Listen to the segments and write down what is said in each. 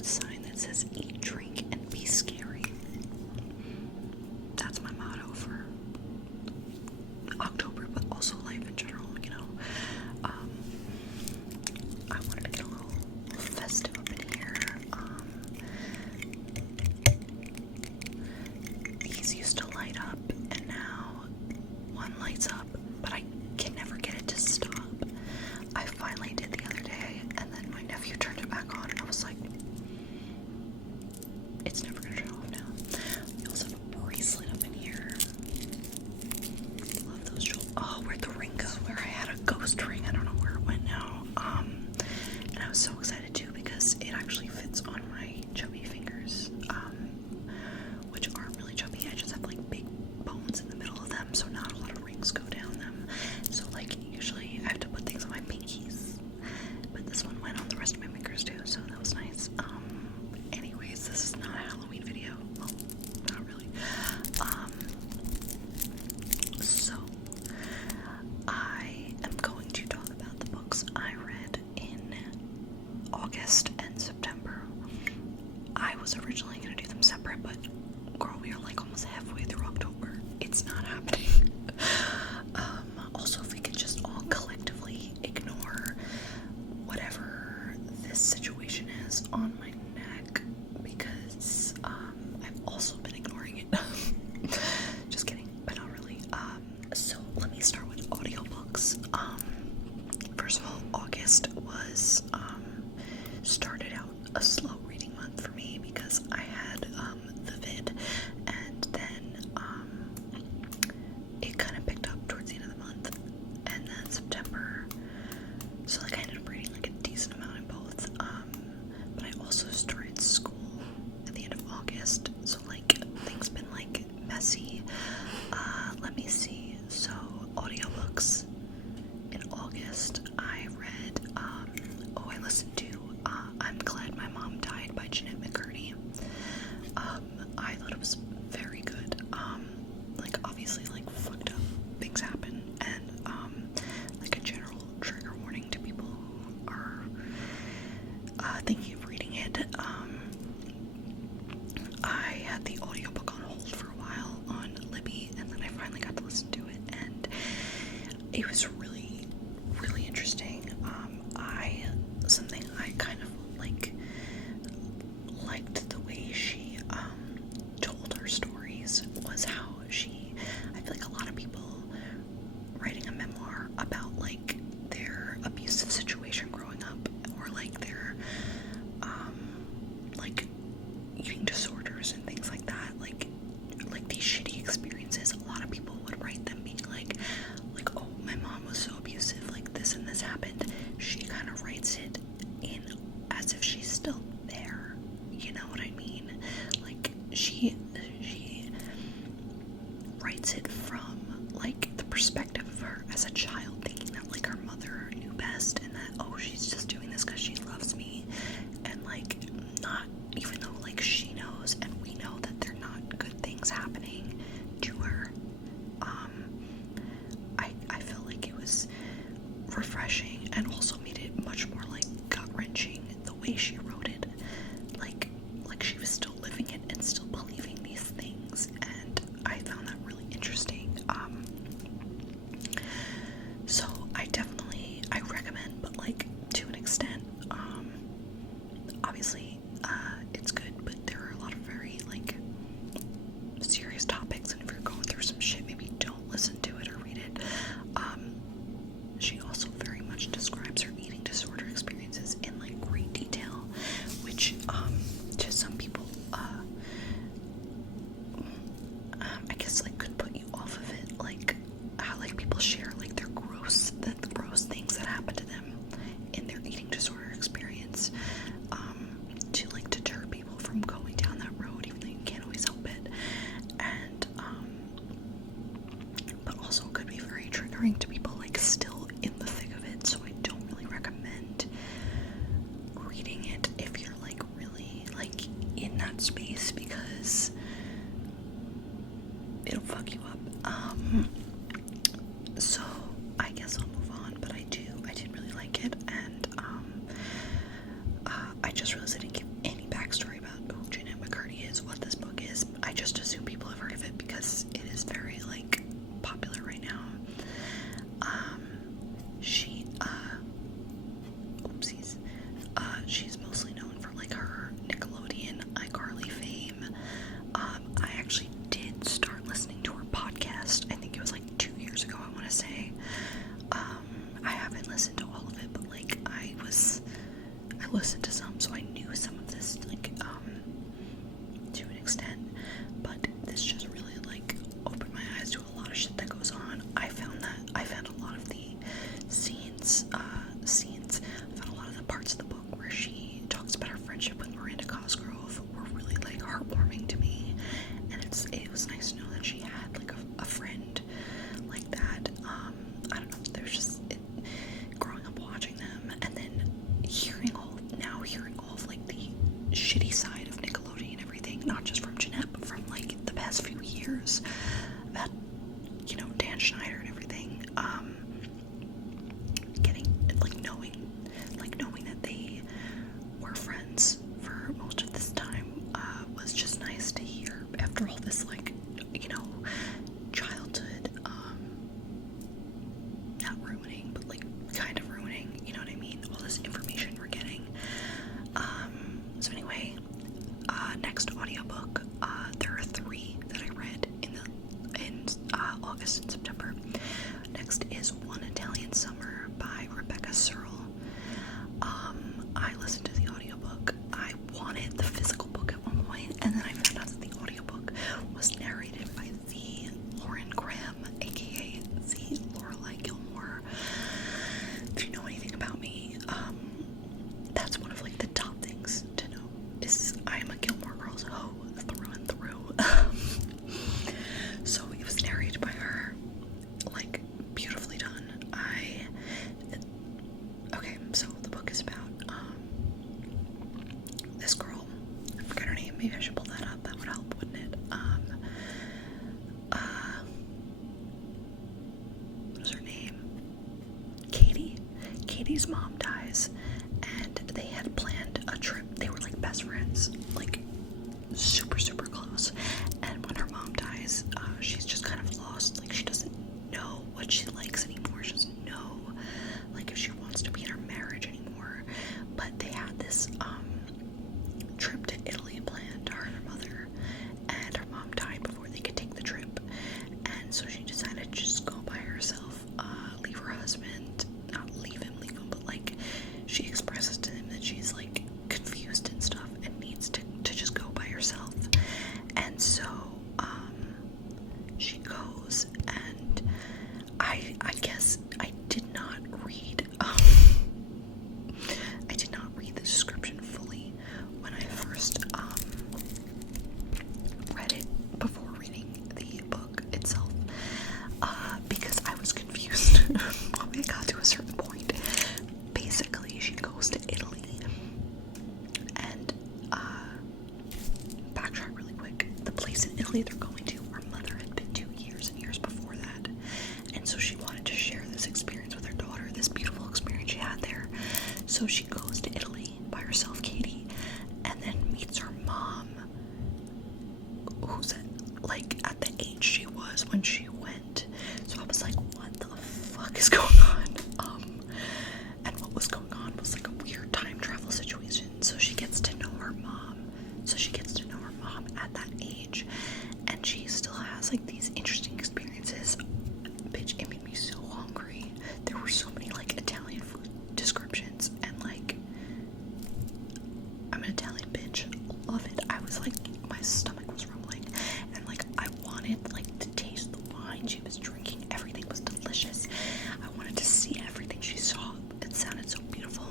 that sign that says eat, drink, and be scary. That's my motto for October, but also life in general, you know. I wanted to get a little festive up in here. These used to light up, and now one lights up, but I can never get it to stop. I finally did the other day, and then my nephew turned it back on, and I was like, it's never gonna turn off now. We also have a bracelet up in here. Love those jewels. Oh, where'd the ring go? Where I had a ghost ring. I don't know where it went now. And I was so excited too because it actually fits on my chubby fingers, which aren't really chubby. I just have like big bones in the middle of them, so not a lot of rings go down them. So like usually I have to put things on my pinkies, but this one went on the rest of my fingers too, so that was nice. Anyways, this is not a Halloween video. Well, not really. So I am going to talk about the books I read in August and September. I was originally going to do them separate, but girl, we are like almost halfway through October. It's not happening. Also, if we could just all collectively ignore whatever this situation is on my neck, because I've also been ignoring it. Just kidding, but not really. So let me start with audiobooks. First of all, August was started out a slow reading month for me because I had the vid, and then it kind of picked up towards the end of the month, and then September, so like I ended up reading like a decent amount in both, but I also started school at the end of August, so like things been like messy. Let me see, so audiobooks in August, I read, I listened to I'm Glad My Mom Died by Jeanette McCurdy. I thought it was very good. Like obviously like fucked up things happen, and like a general trigger warning to people who are thinking of reading it. I had the audiobook on hold for a while on Libby, and then I finally got to listen to it, and it was really, really interesting. Something I kind of liked the way she told her stories was how I feel like a lot of people writing a memoir about like their abusive situation growing up, or like their like eating disorders and things like that, like these shitty experiences, a lot of people would write them being like, oh, my mom was so abusive, like this and this happened. She kind of writes it in as if she's still there, you know what I mean? Like she writes it from like the perspective of her as a child, thinking that like her mother knew best, and that, oh, she's just doing this because she loves me, and like not, even though like she knows and we know that they're not good things happening to her. I felt like it was refreshing, and also made it much more like gut-wrenching the way she wrote it, like she was still living it and still believing these things, and I found that really interesting. So I recommend, but like to an extent. Obviously it's good, but there are a lot of very like serious topics, and if you're going through some shit, maybe don't listen to it or read it. She also very much describes her eating disorder experiences in like great detail, which to some people I guess like could put you off of it, like how like people share like the gross things that happen to them in their eating disorder experience, to like deter people from going down that road, even though you can't always help it, and but also could be very triggering to people like still in the thick of it. So I don't really recommend reading it if you're like really like in that space, because it'll fuck you up. So I guess I'll move on, but I did really like it, and I just realized I didn't give any background she's mostly known for like her Nickelodeon iCarly fame. I actually did start listening to her podcast. I think it was like 2 years ago, I want to say. I haven't listened to all of it, but like I listened to some, so I knew some of this, like, to an extent. But this just really like opened my eyes to a lot of shit that goes on. I found a lot of the scenes, I found a lot of the parts of the book where she talks about her friendship with Miranda Cosgrove were really like heartwarming to me, and it was nice to know that she had like a friend like that. I don't know, there's just growing up watching them, and then hearing all of like the shitty side of Nickelodeon and everything, not just from Jeanette, but from like the past few years, that, you know, Dan Schneider and everything, getting knowing that they were friends for most of this time, was just nice to hear after all this, like, you know, childhood, not ruining, but like kind of ruining, you know what I mean, all this information we're getting. So anyway, next audiobook, there are 3 that I read in August and September. Next is One Italian Summer by Rebecca Searle. I listened to the audiobook. I wanted the physical book at one point, and then I found out that the audiobook was narrated by the Lauren Graham, aka the Lorelai Gilmore. If you know anything about me, that's one of like the top things to know, is I'm a Gilmore Girls hoe through and through. So it was narrated by her, like, beautifully done. Okay, so the book is about this girl. I forget her name. Maybe I should pull that up. That would help, wouldn't it? What is her name? Katie. Katie's mom dies, and they had planned a trip. They were like best friends, like super, super close. And when her mom dies, she's just kind of lost. Like, she doesn't know what she likes anymore. She doesn't know, like, if she wants to be in her marriage anymore. But they had this trip to Italy planned, her and her mother, and her mom died before they could take the trip. And so she decided to just go by herself, leave her husband, not leave him, but like, she expresses to him that she's like confused and stuff and needs to just go by herself. And so she goes, and I guess I did not read the description fully when I first read it before reading the book itself, because I was confused when we got to a certain point. Basically, she goes to Italy, and backtrack really quick. The place in Italy they're going to, her mother had been to years and years before that, and so she wanted to share this experience with her daughter, this beautiful experience she had there. So she goes to Italy by herself, Katie, and then meets her mom, who's at the age she was when she went. So I was like, what the fuck is going on? And what was going on was like a weird time travel situation. So she gets to know her mom. At that age, and she still has like these interesting experiences. Bitch, it made me so hungry. There were so many like Italian food descriptions, and like, I'm an Italian bitch, love it. I was like, my stomach was rumbling, and like I wanted like to taste the wine she was drinking. Everything was delicious. I wanted to see everything she saw. It sounded so beautiful.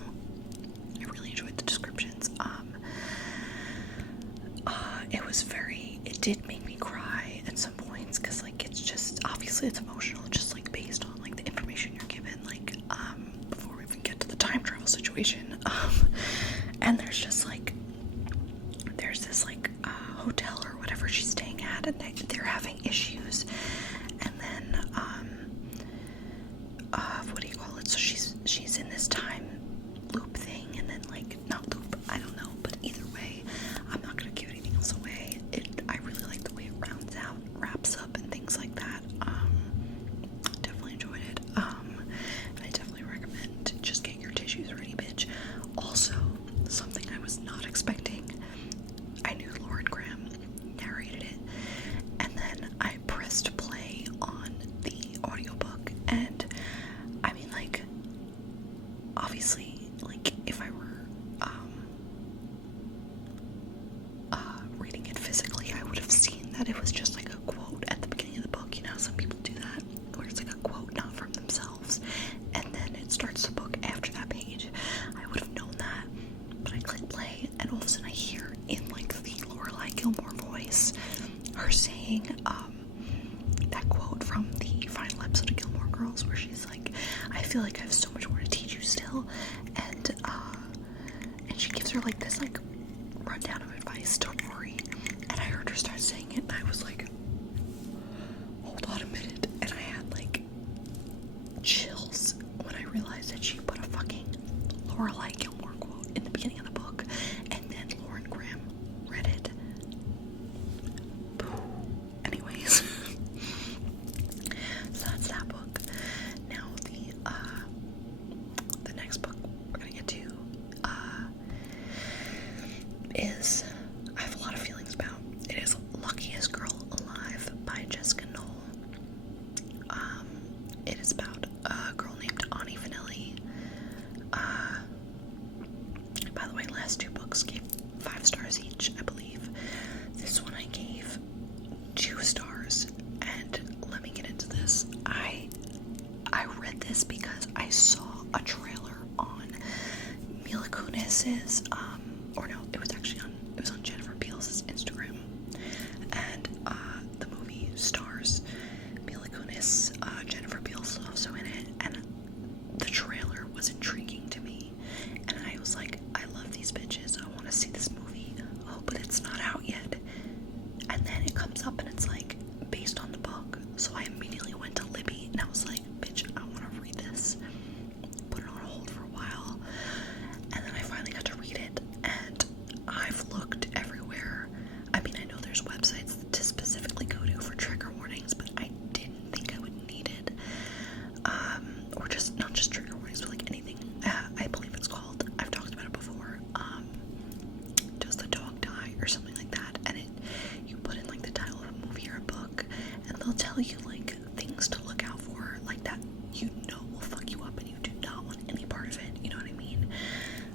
I really enjoyed the descriptions. It did make me cry at some points, because like, it's just, obviously it's emotional, just like based on like the information you're given, like before we even get to the time travel situation. And there's just like, there's this like hotel or whatever she's staying at, and they're having issues, and then what do you call it, so she's in this time loop thing, and then like, not loop, I don't know, but either way, I'm not gonna give anything else away. I really like the way it wraps up and things like that. Definitely enjoyed it. And I definitely recommend, just get your tissues ready, bitch. Also, that it was just like a quote at the beginning of the book. You know, some people do that, where it's like a quote not from themselves, and then it starts the book after that page. I would have known that, but I click play, and all of a sudden I hear in like the Lorelai Gilmore voice her saying that quote from the final episode of Gilmore Girls, where she's like, I feel like I have so much more to teach you still, and she gives her like this like rundown of advice to Rory, and I heard her start saying it, and I was like, hold on a minute, and I had like chills when I realized that she put a fucking Lorelai Gilmore quote in the beginning of the book, and then Lauren Graham read it. Anyways, so that's that book. Now the next book we're gonna get to is, I have a lot of feelings about. It is Luckiest Girl Alive by Jessica Knoll. It is about a girl named Ani Vanelli. By the way, last two books gave 5 stars each, I believe. This one I gave 2 stars, and let me get into this. I read this because I saw a trailer on Mila Kunis's, or no, it was on Jennifer Beals' Instagram, and the movie stars Mila Kunis, Jennifer Beals is also in it, and the trailer was intriguing to me, and I was like, I love these bitches, I want to see this movie. Oh, but it's not out yet. And then it comes up and it's like based on the book, so I immediately went to Libby and I was like, bitch, I want to read this. Put it on hold for a while, and then I finally got to read it, and I've looked everywhere. I mean, I know there's websites to specifically go to for trigger warnings, but I didn't think I would need it. Or just, not just trigger warnings, but like anything. I believe it's called, I've talked about it before, Does the Dog Die? Or something like that, and you put in like the title of a movie or a book, and they'll tell you like things to look out for, like that you know will fuck you up and you do not want any part of it, you know what I mean?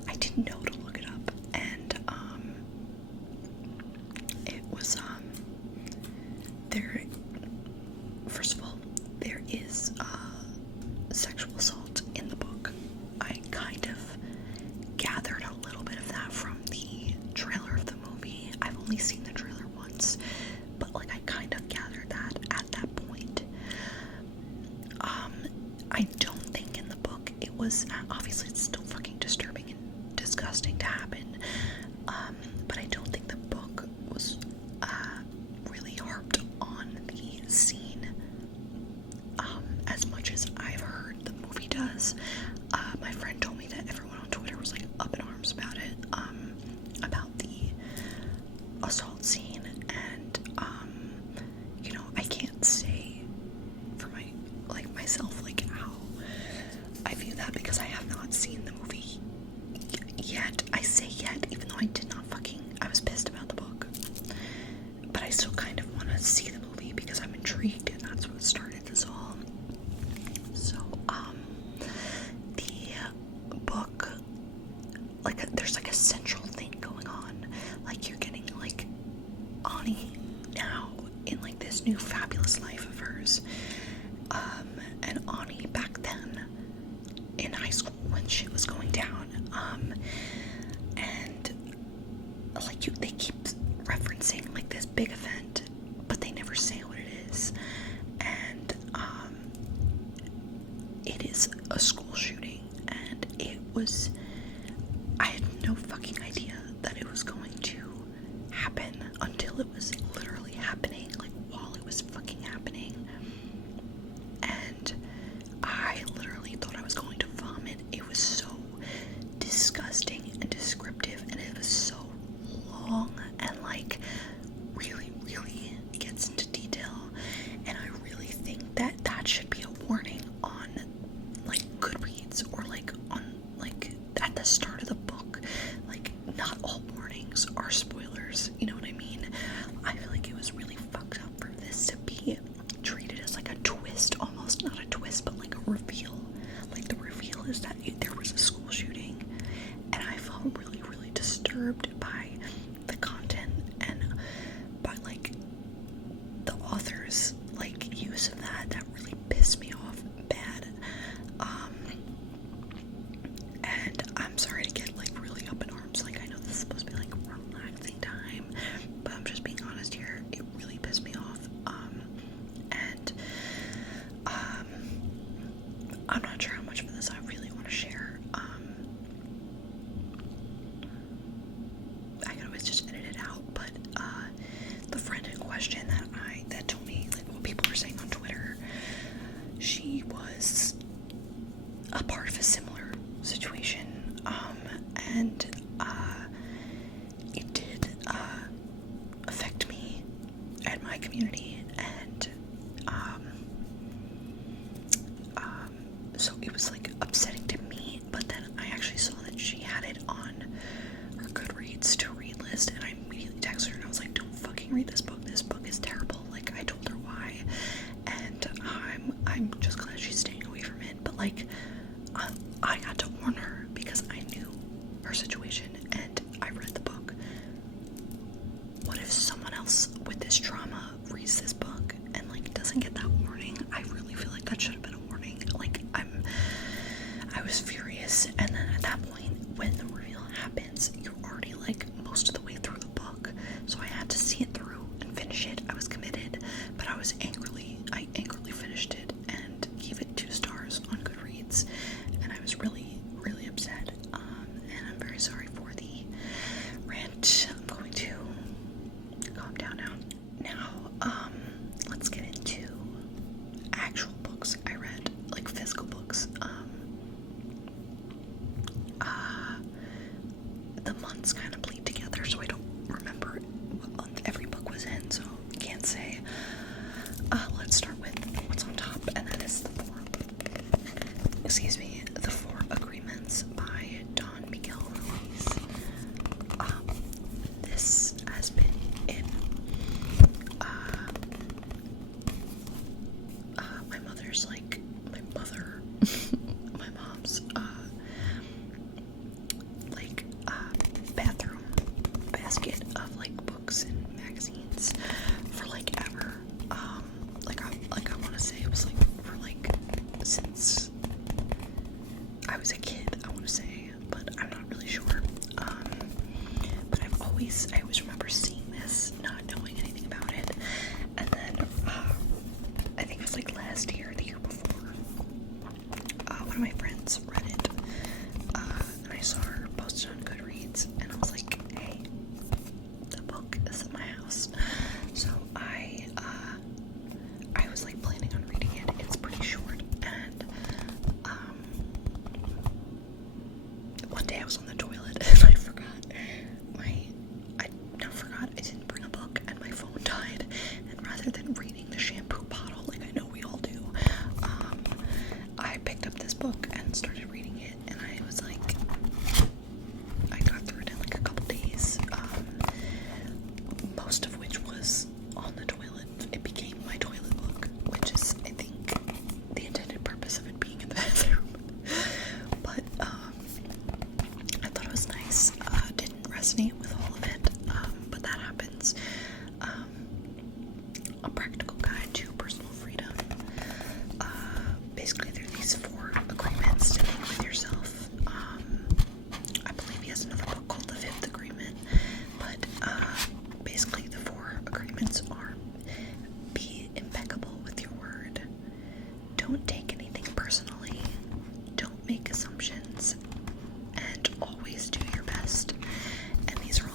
I didn't know to look it up, and it was there, first of all, there is sexual assault in the book. I kind of gathered a little bit of that from the trailer of the movie. I've only seen the trailer once, but like I kind of gathered that at that point. I don't think in the book it was, obviously it's still fucking disturbing and disgusting to happen, but I don't think the book was really harped on the scene as much as I've heard the movie does. My friend told me that everyone on Twitter was like up in arms about it, about the assault scene, and you know, I can't say for myself like how I view that, because I have not seen the movie yet. I say yet, even though I did not I was pissed about the book, but I still kind of want to see the movie because I'm intrigued, and that's what started this all. So the book, like there's like a central thing going on, like you're getting like Ani now in like this new fabulous life of hers, and Ani back then in high school when shit was going down, and like they keep referencing like this big event, but they never say what it is, and it is a school shooting, and I had no fucking idea that it was going to happen until it was literally happening, like while it was fucking happening, and I literally thought I was going to vomit. It was so disgusting and descriptive, and it was so long, and like really, really gets into detail, and I really think that that should be a warning on like Goodreads, or like on like at the start of the book. Like, not all warnings are spoilers, you know what I mean? I feel like it was really fucked up for this to be treated as like a twist, almost not a twist, but like a reveal. Like the reveal is that there was a school shooting, and I felt really, really disturbed by the content, and by like kind of bleed together, so I don't remember what month every book was in, so I can't say. Let's start with what's on top, and that is the Four Agreements by Don Miguel Ruiz. This has been in my mother's, like, my mom's, bathroom basket of, like, books and magazines for, like, ever. I want to say it was, like, for, like, since I was a kid, I want to say, but I'm not really sure. But I always remember seeing this, not knowing anything about it, and then, I think it was, like, last year, the year before, one of my friends read it, and I saw her posted on Goodreads, and I was like, hey, the book is in my house. So I was, like, planning on reading it. It's pretty short, and one day I was on the toilet and I didn't bring a book, and my phone died, and rather than reading the shampoo bottle like I know we all do, I picked up this book and started reading it, and I was like, I got through it in like a couple days, most of which was on the toilet. It became my toilet book, which is, I think, the intended purpose of it being in the bathroom. But I thought it was nice. Didn't resonate with all of it, but that happens. A Practical Guide to Personal Freedom. Basically, there are these 4 agreements to make with yourself. I believe he has another book called The Fifth Agreement, but basically the 4 agreements are: be impeccable with your word, don't take anything personally, don't make assumptions, and always do your best. And these are all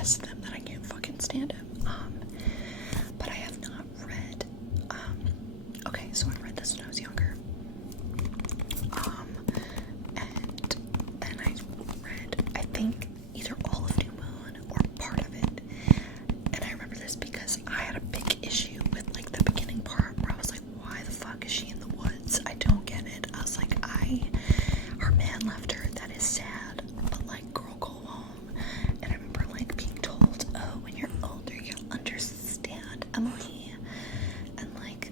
rest of them that I can't fucking stand him. But I have not read, okay, so I read this when I was younger. And then I read, I think, either all of New Moon or part of it. And I remember this because I had a big issue with, like, the beginning part where I was like, why the fuck is she in the woods? I don't get it. I was like, her man left her, that is sad, but, like, girl, go home. And I remember, like, being told, oh, when you're older, you'll understand, Emily. And, like,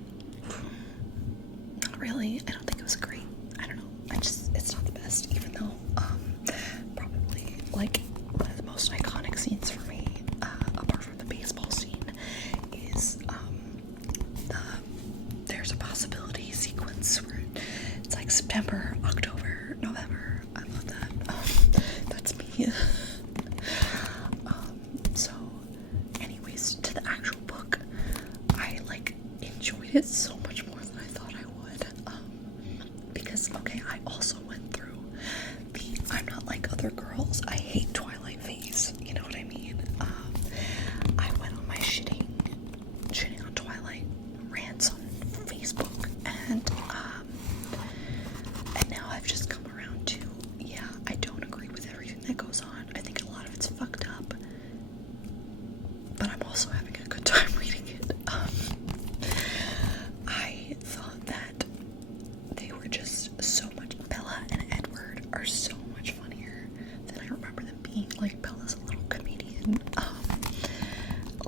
not really. I don't think it was great. I don't know. It's not the best, even though, probably, like, one of the most iconic scenes for me, apart from the baseball scene, is, there's a possibility sequence where it's like September, October, November. I love that. That's me. So anyways, to the actual book, I, like, enjoyed it so much more than I thought I would. Because, okay, I also went through the I'm not like other girls, I hate Twilight phase, you know what I mean? I went on my shitting on Twilight rants on Facebook, and now I've just come around to, yeah, I don't agree with everything that goes on. I think a lot of it's fucked up, but I'm also having a good time reading it. I thought that they were just so much, Bella and Edward are so much funnier than I remember them being. Like, Bella's a little comedian,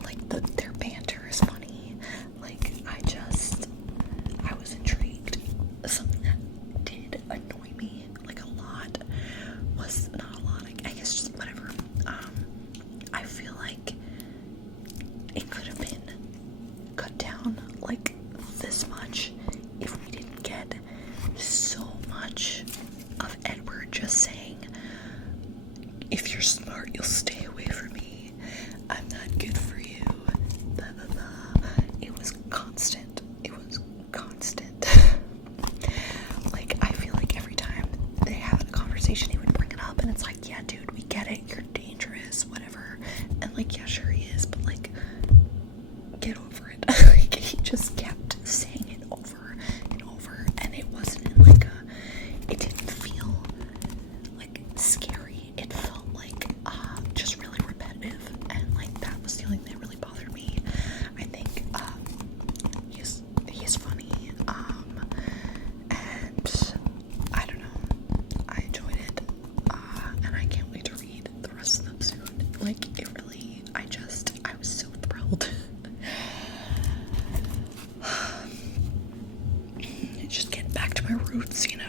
like, their banter is funny. Like, I was intrigued. Something that did annoy me, like, a lot, was, not a lot, I guess just whatever, I feel like it could have been cut down, like, this much if we didn't get so much of Edward just saying, if you're smart, you'll stay away from me. I'm not good for you. Blah, blah, blah. It was constant. It was constant. Like, I feel like every time they have a conversation, he would bring it up, and it's like, yeah, dude, we get it. You're dangerous, whatever. And, like, yeah, sure he is, but, like, get over it. Like, he just kept saying it over and over, and it wasn't in, like, it didn't feel, like, scary. It felt like, just really repetitive, and, like, that was the only thing that really bothered me. I think, he's funny, and I don't know, I enjoyed it, and I can't wait to read the rest of them soon. Like, it really, I was so thrilled. Just getting back to my roots, you know.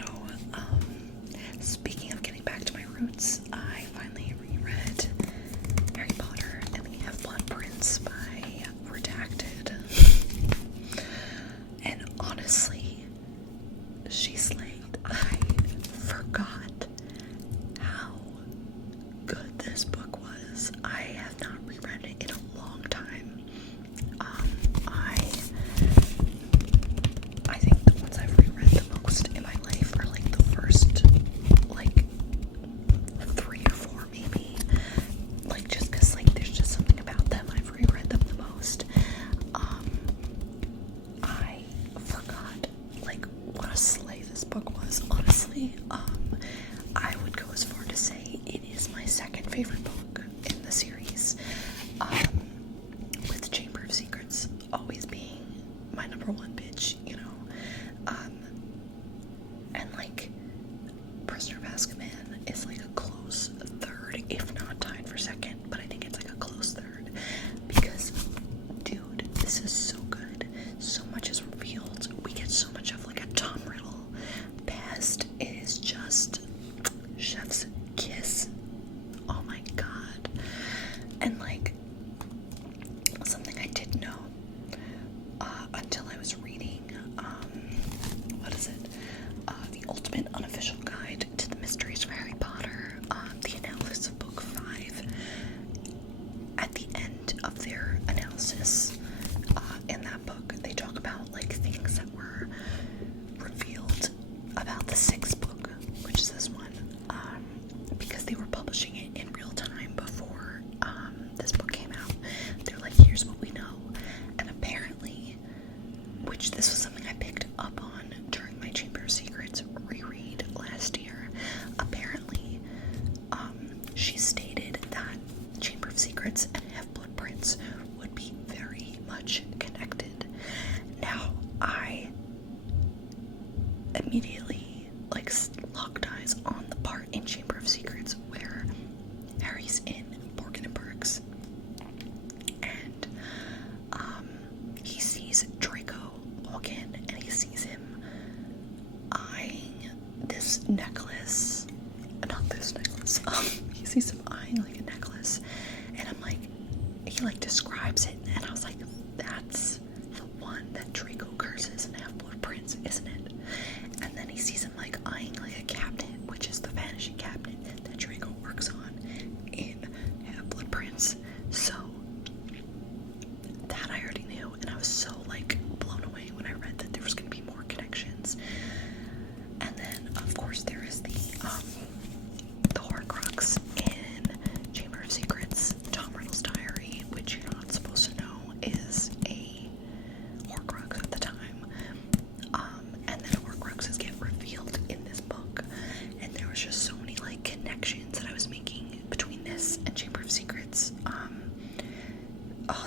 Speaking of getting back to my roots, I finally reread Harry Potter and the Half-Blood Prince by Redacted. And honestly, she slayed. I forgot how good this book was. I have not reread it in a long time. I think the ones I've reread the most in my life are, like, the first, like, 3 or 4 maybe. Like, just because, like, there's just something about them. I've reread them the most. I forgot, like, what a slay this book was, honestly. I would go as far to say it is my second favorite book in the series, with Chamber of Secrets always being my number one bitch, you know. And, like, Prisoner of Azkaban is, like, a close third, if not tied for second, but I think it's, like, a close third, because, dude, this is so good. So much is revealed. We get so much of, like, a Tom Riddle past. It is just chef's kiss. Oh my god. And, like, something I didn't know until I was reading which this was something I picked up on during my Chamber of Secrets reread last year. Apparently, she stated that Chamber of Secrets and Half-Blood Prince would be very much connected. Now, I immediately locked eyes on the part in Chamber of Secrets where Harry's in Borgin and Burke's, and he sees Draco walk in, and he sees him eyeing this necklace. Not this necklace. He sees him eyeing like a necklace, and I'm like, he describes it, and I was like, that's the one that Draco curses in Half-Blood Prince, isn't it? And then he sees him eyeing a cabinet, which is the vanishing cabinet that Draco works on in Half-Blood Prince. So that I already knew, and I was so blown away when I read that there was going to be more connections. And then of course there is the Horcrux in Chamber of Secrets, Tom Riddle's diary, which you're not supposed to know is a Horcrux at the time. And then Horcruxes get revealed in this book, and there was just so many connections that I was making between this and Chamber of Secrets.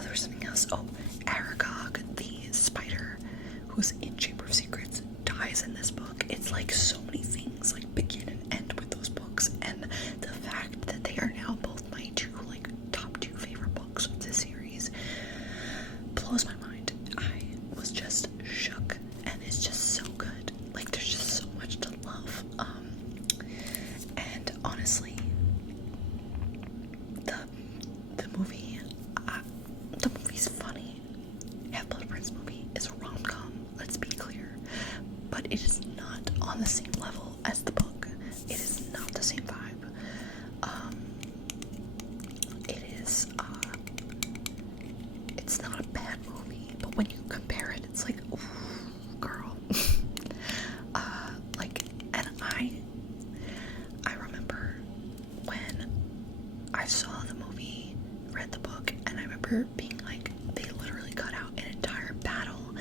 There was something else. Aragog, the spider who's in Chamber of Secrets, dies in this book. It's so many things begin and end with those books, and the fact that they are now both my top two favorite books of this series blows my mind. I was just shook, and it's just so good. There's just so much to love. And honestly, the movie's funny. Half-Blood Prince movie is a rom-com, let's be clear, but it is not on the same level as the book. It is not the same vibe. It's not a bad movie, but when you compare it, it's ooh, girl. And I remember when I saw the movie, read the book, and I remember being they literally cut out an entire battle,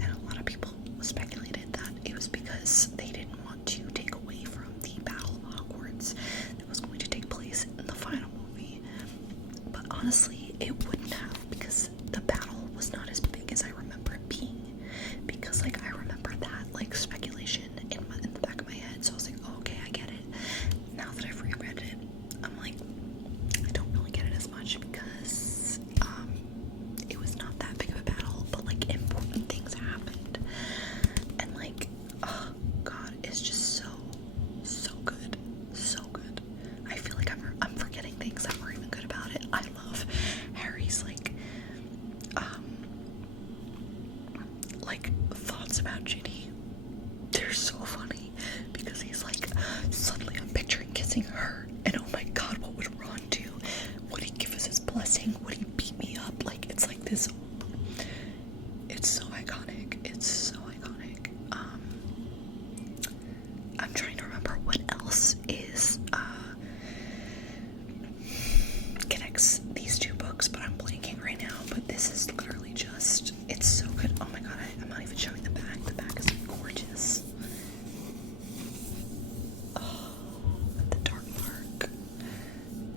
and a lot of people speculated that it was because they didn't want to take away from the Battle of Hogwarts that was going to take place in the final movie. But honestly, it wouldn't have, because the battle was not as big as I remember it being, because I remember that speculation in the back of my head. So I was oh, okay, I get it. Now that I've reread it, I'm I don't really get it as much, because it was not that big of a battle, but important things happened, and oh god, it's just so good, so good. I feel I'm forgetting things that were even good about it. I love Harry's thoughts about Ginny. They're so funny, because he's suddenly I'm picturing kissing her, and oh my god, what would Ron do? Would he give us his blessing? Would he beat me up? It's this. It's so iconic. It's so iconic. I'm trying to remember what else is connects these two books, but I'm blanking right now. But this is literally just, it's so good. Oh my god, I'm not even showing the back. The back is gorgeous. Oh, the dark mark.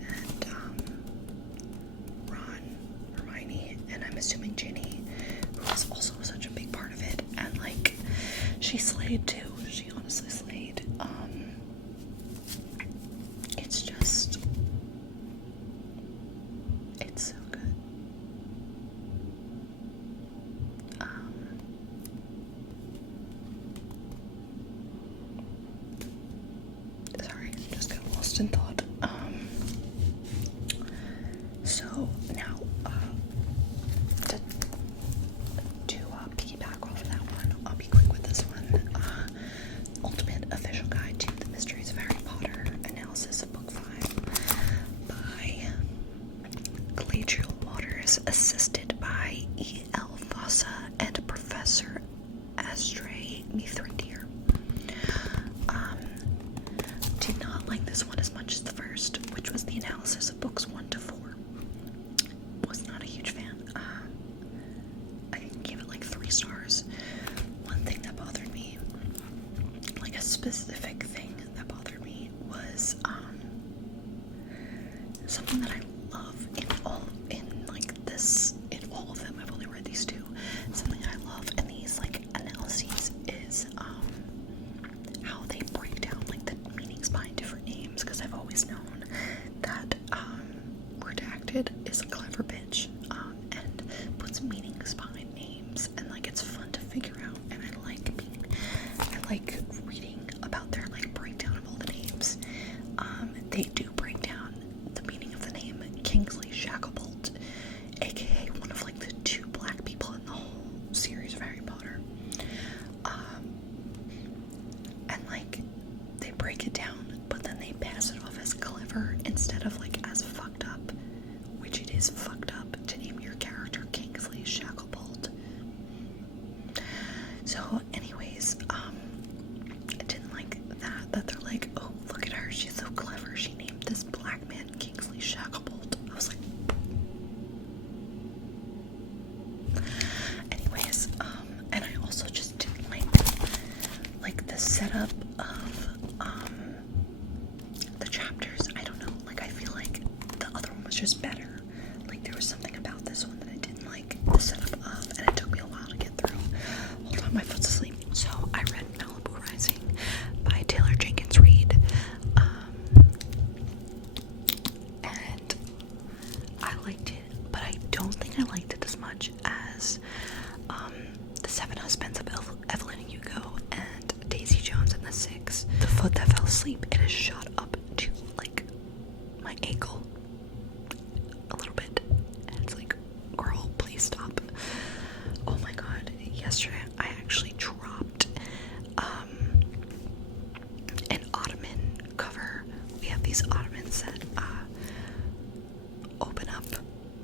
And Ron, Hermione, and I'm assuming Ginny, who was also such a big part of it, and she slayed too. She honestly slayed. It's just, it's so good. Sorry, just got lost in thought. So now, to piggyback off of that one, I'll be quick with this one. specific thing that bothered me was something that I love in all of them. I've only read these two. Something I love in these like analyses is how they break down like the meanings behind different names, because I've always known that redacted is a clever bitch and puts meanings behind names, and like it's fun to figure out, and I like reading about their like breakdown of all the names. They do break down the meaning of the name Kingsley Shacklebolt, aka one of like the 2 black people in the whole series of Harry Potter. And like they break it down, but then they pass it off as clever instead of like as fucked up, which it is fucked up to name your character Kingsley Shacklebolt. So anyways, I didn't like that they're like, oh, look at her, she's so clever, she named this black man Kingsley Shacklebolt. I was like, anyways, and I also just didn't like the setup of the chapters. I don't know, like I feel like the other one was just better. Like there was something about this one that I didn't like the setup of, and it took me a while to get through. Hold on, my foot's asleep. So I read Malibu Rising by Taylor Jenkins Reid, and I liked it, but I don't think I liked it as much as The Seven Husbands of Evelyn and Hugo and Daisy Jones and the Six. The foot that fell asleep, it is shot up to like my ankle a little bit, and it's like, girl, please stop. Oh my god, yesterday I actually dropped an ottoman cover. We have these ottomans that open up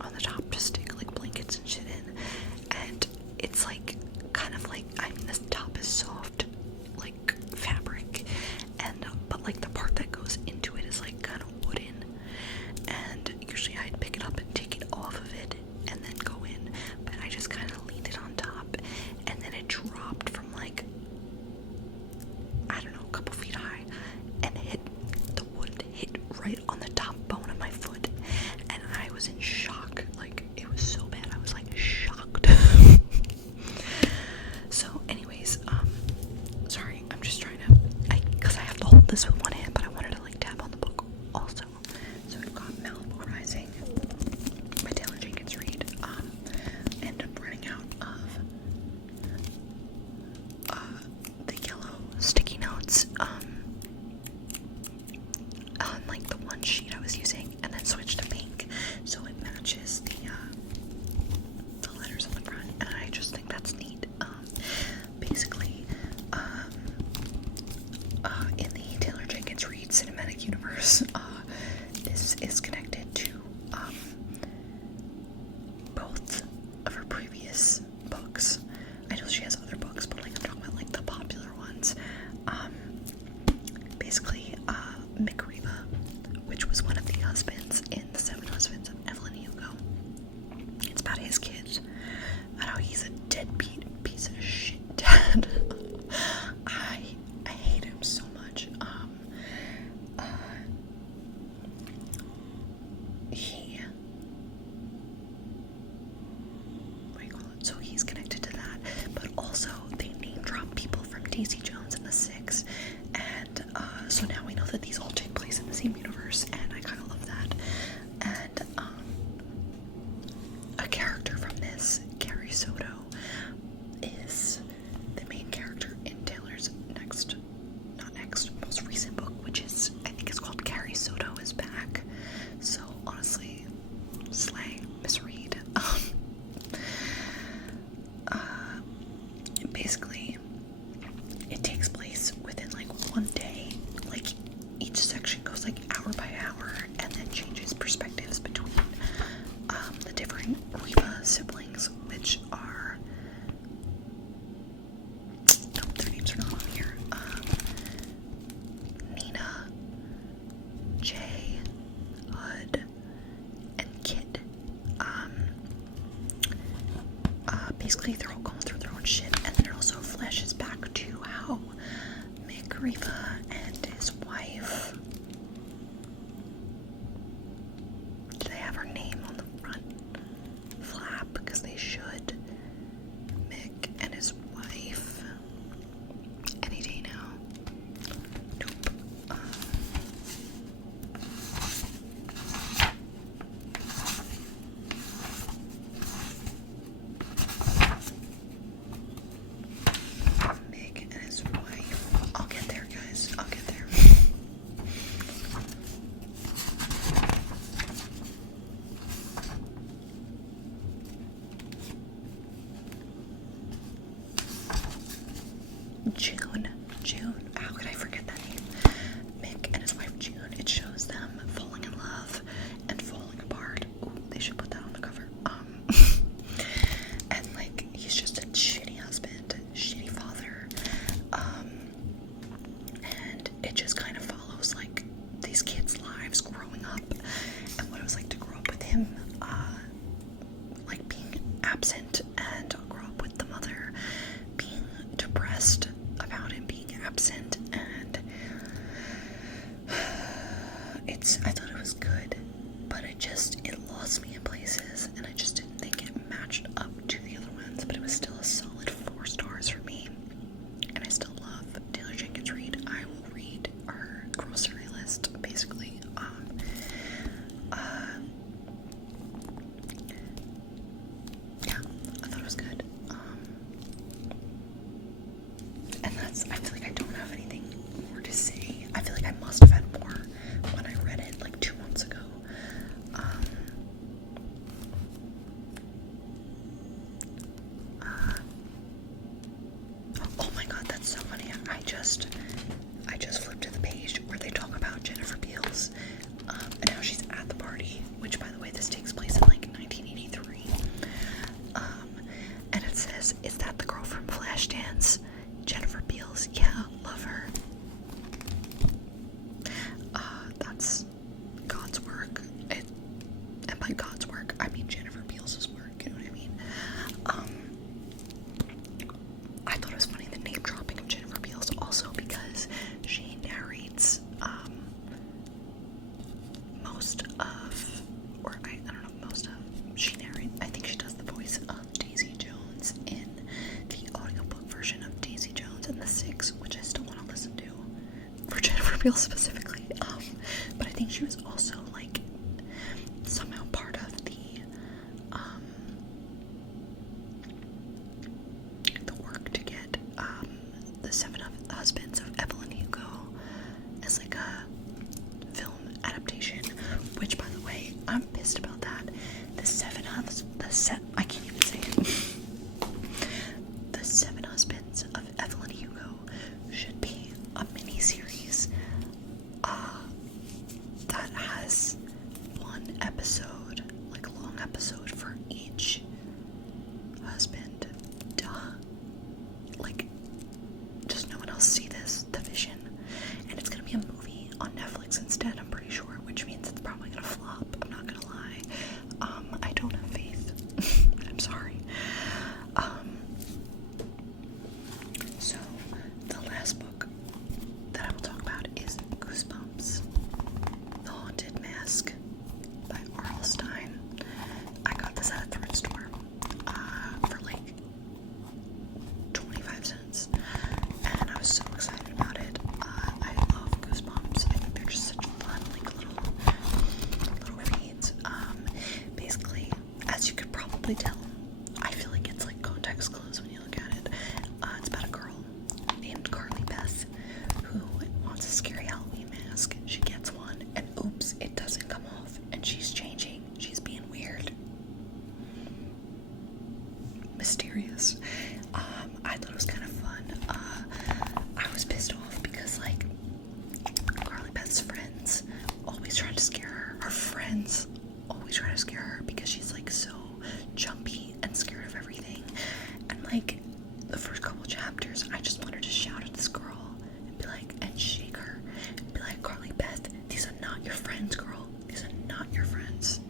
on the top to stick like blankets and shit in, and it's like kind of like, I mean, this top is soft like fabric, and but like the part that goes into it is like kind of wooden, and usually I'd pick it up and take it off of it and then go in, but I just kind of leaned it on top, and then it dropped from like, I don't know, a couple feet high, and the wood hit right on the top bone of my foot, and I was in shock. Like, it was so bad, I was like shocked. So anyways, sorry, I'm just trying to, because I have to hold this with one hand, but I wanted to like tap on the book also. So we've got Malibu Rising by Taylor Jenkins Reid. I ended up running out of the yellow sticky notes on like the one sheet I was using, and then switched to pink so it matches the letters on the front, and I just think that's neat. Basically, in the Taylor Jenkins Reid cinematic universe, this is connected to both of her previous books. I know she has other books, but like I'm talking about like the popular ones. Basically, McReva, which was one of the husbands in The Seven Husbands of Evelyn Hugo. It's about his kids. I know he's a deadbeat piece of shit dad. I hate him so much. What do you call it? So he's connected to that, but also they name drop people from Daisy Jones and the Six, and so now we know that these all take place in the same universe, and I kind of love that. And a character from this, Carrie Soto, is the main character in Taylor's most recent book, which is, I think it's called Carrie Soto is Back. So honestly, slay, misread. Basically, it takes place within like one day. Like each section goes like hour by hour, and then changes perspectives between the different Reva siblings, which are, their names are not on here. Nina, Jay, Hood, and Kid. Basically they're all going through their own shit, and then it also flashes back to how McReva June, how could I forget that name? Mick and his wife June, it shows them falling in love and falling apart. Ooh, they should put that on the cover. And like, he's just a shitty husband, shitty father, and it just kind of follows like these kids' lives growing up and what it was like to grow up with him, like being absent, and grow up with the mother being depressed about him being absent, and I thought it was good, but it lost me in places, and I just didn't think it matched up to the other ones, but it was still a solid 4 stars for me, and I still love Taylor Jenkins Reid. I will read her grocery list, basically. Yeah, I thought it was good. And I feel like I don't have anything more to say. I feel like I must have had more when I read it like 2 months ago. Oh my god, that's so funny. I just flipped to the page where they talk about Jennifer Beals, and how she's at the party, which, by the way, this takes place in like 1983. And it says, "Is that the girl from Flashdance? Jennifer Beals, yeah, love her." That's God's work. And by God's work, I mean Jennifer Beals' work, you know what I mean? I thought it was funny, the name dropping of Jennifer Beals, also because she narrates, I think she does the voice of Daisy Jones in the audiobook version of Daisy Jones and the Six, which I still want to listen to, for Jennifer Beals specifically. But I think she was also like somehow part of the work to get the Seven Husbands of Evelyn Hugo as like a film adaptation, which, by the way, I'm pissed about that. I can't even say it. The Seven Husbands of Evelyn Hugo should be a mini-series that has one episode, like a long episode for each husband. Duh. Like, does no one else see the vision? And it's gonna be a movie on Netflix instead, I'm pretty sure, which means it's probably gonna flop, I'm not gonna lie. I don't have faith. I'm sorry. So, the last book that I will talk about is Goosebumps, The Haunted Mask by R.L. Stine. I got this at a thrift store for like 25 cents, and I was so excited about it. I love Goosebumps. I think they're just such fun, like little reads. Basically, as you could probably tell, I feel like it's like context clues when you look at it. It's about a girl named Carly Beth who wants a scary Halloween mask. She gets one, and oops, it doesn't come off, and she's changing. She's being weird. Mysterious. I thought it was kind of fun. I was pissed off because, like, Carly Beth's friends always try to scare her. Her friends always try to scare her because she's, like, so jumpy and scared of everything. And, like, the first couple chapters, I just wanted to shout at this girl and be like, and shake her and be like, Carly Beth, these are not your friends, girl. These are not your friends.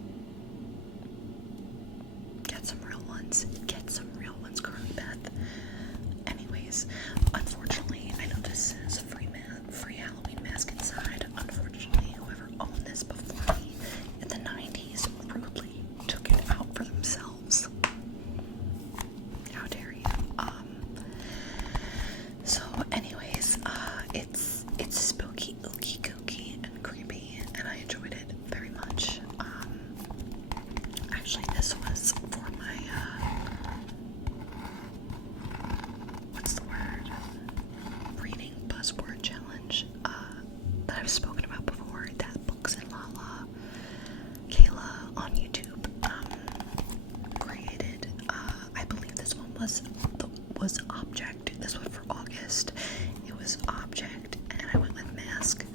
Get some real ones. Get some real ones, Carly Beth. Anyways, unfortunately, I know this says free Halloween mask inside. Unfortunately, whoever owned this before me in the 90s rudely took it out for themselves. How dare you? So anyways, it's spooky, ooky kooky, and creepy, and I enjoyed it very much. Actually, this was for my what's the word? Reading buzzword challenge that I've spoken about before, that Books and Lala Kayla on YouTube created. I believe this one was was Object. This one for August. It was Object, and I went with Mask.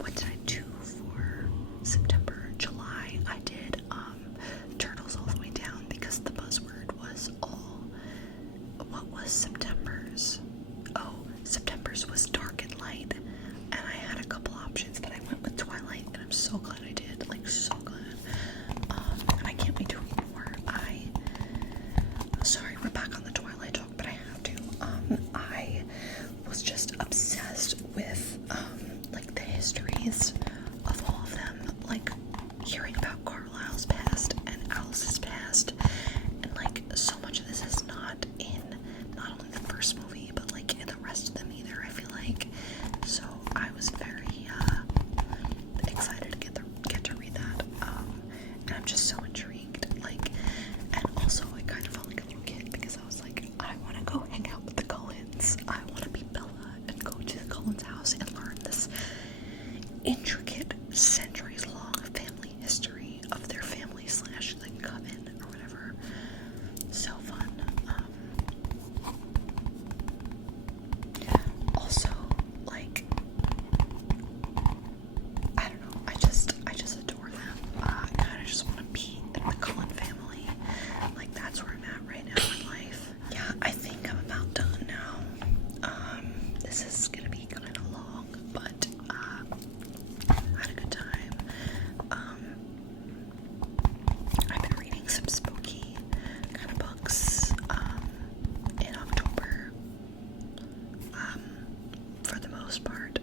What did I do for September? July, I did Turtles All the Way Down because the buzzword was all. What was September's? Oh, September's was Dark and Light, and I had a couple options, but I went with Twilight, and I'm so glad I did, like, so glad. And I can't wait to read more. Sorry, we're back on the Twilight talk, but I have to. I was just obsessed with, like, the histories of all of them, like, hearing about Carlisle's past and Alice's past, and, like, so much of this is not in, not only the first movie, but, like, in the rest of them either, I feel like. So, I was very, excited to get to read that, and I'm just so intrigued, like, and also I kind of felt like a little kid because I was like, I want to go hang out with the Cullens. I want to be Bella and go to the Cullens' house and learn this intricate, centuries-long family history of their family / like coven or whatever. So fun. Also, like, I don't know, I just adore them. I kind of just want to be in the Cullen family. Like, that's where I'm at right now in life. Yeah, I think I'm about done now. This is gonna be kind of long, but I had a good time. I've been reading some spooky kind of books in October. For the most part,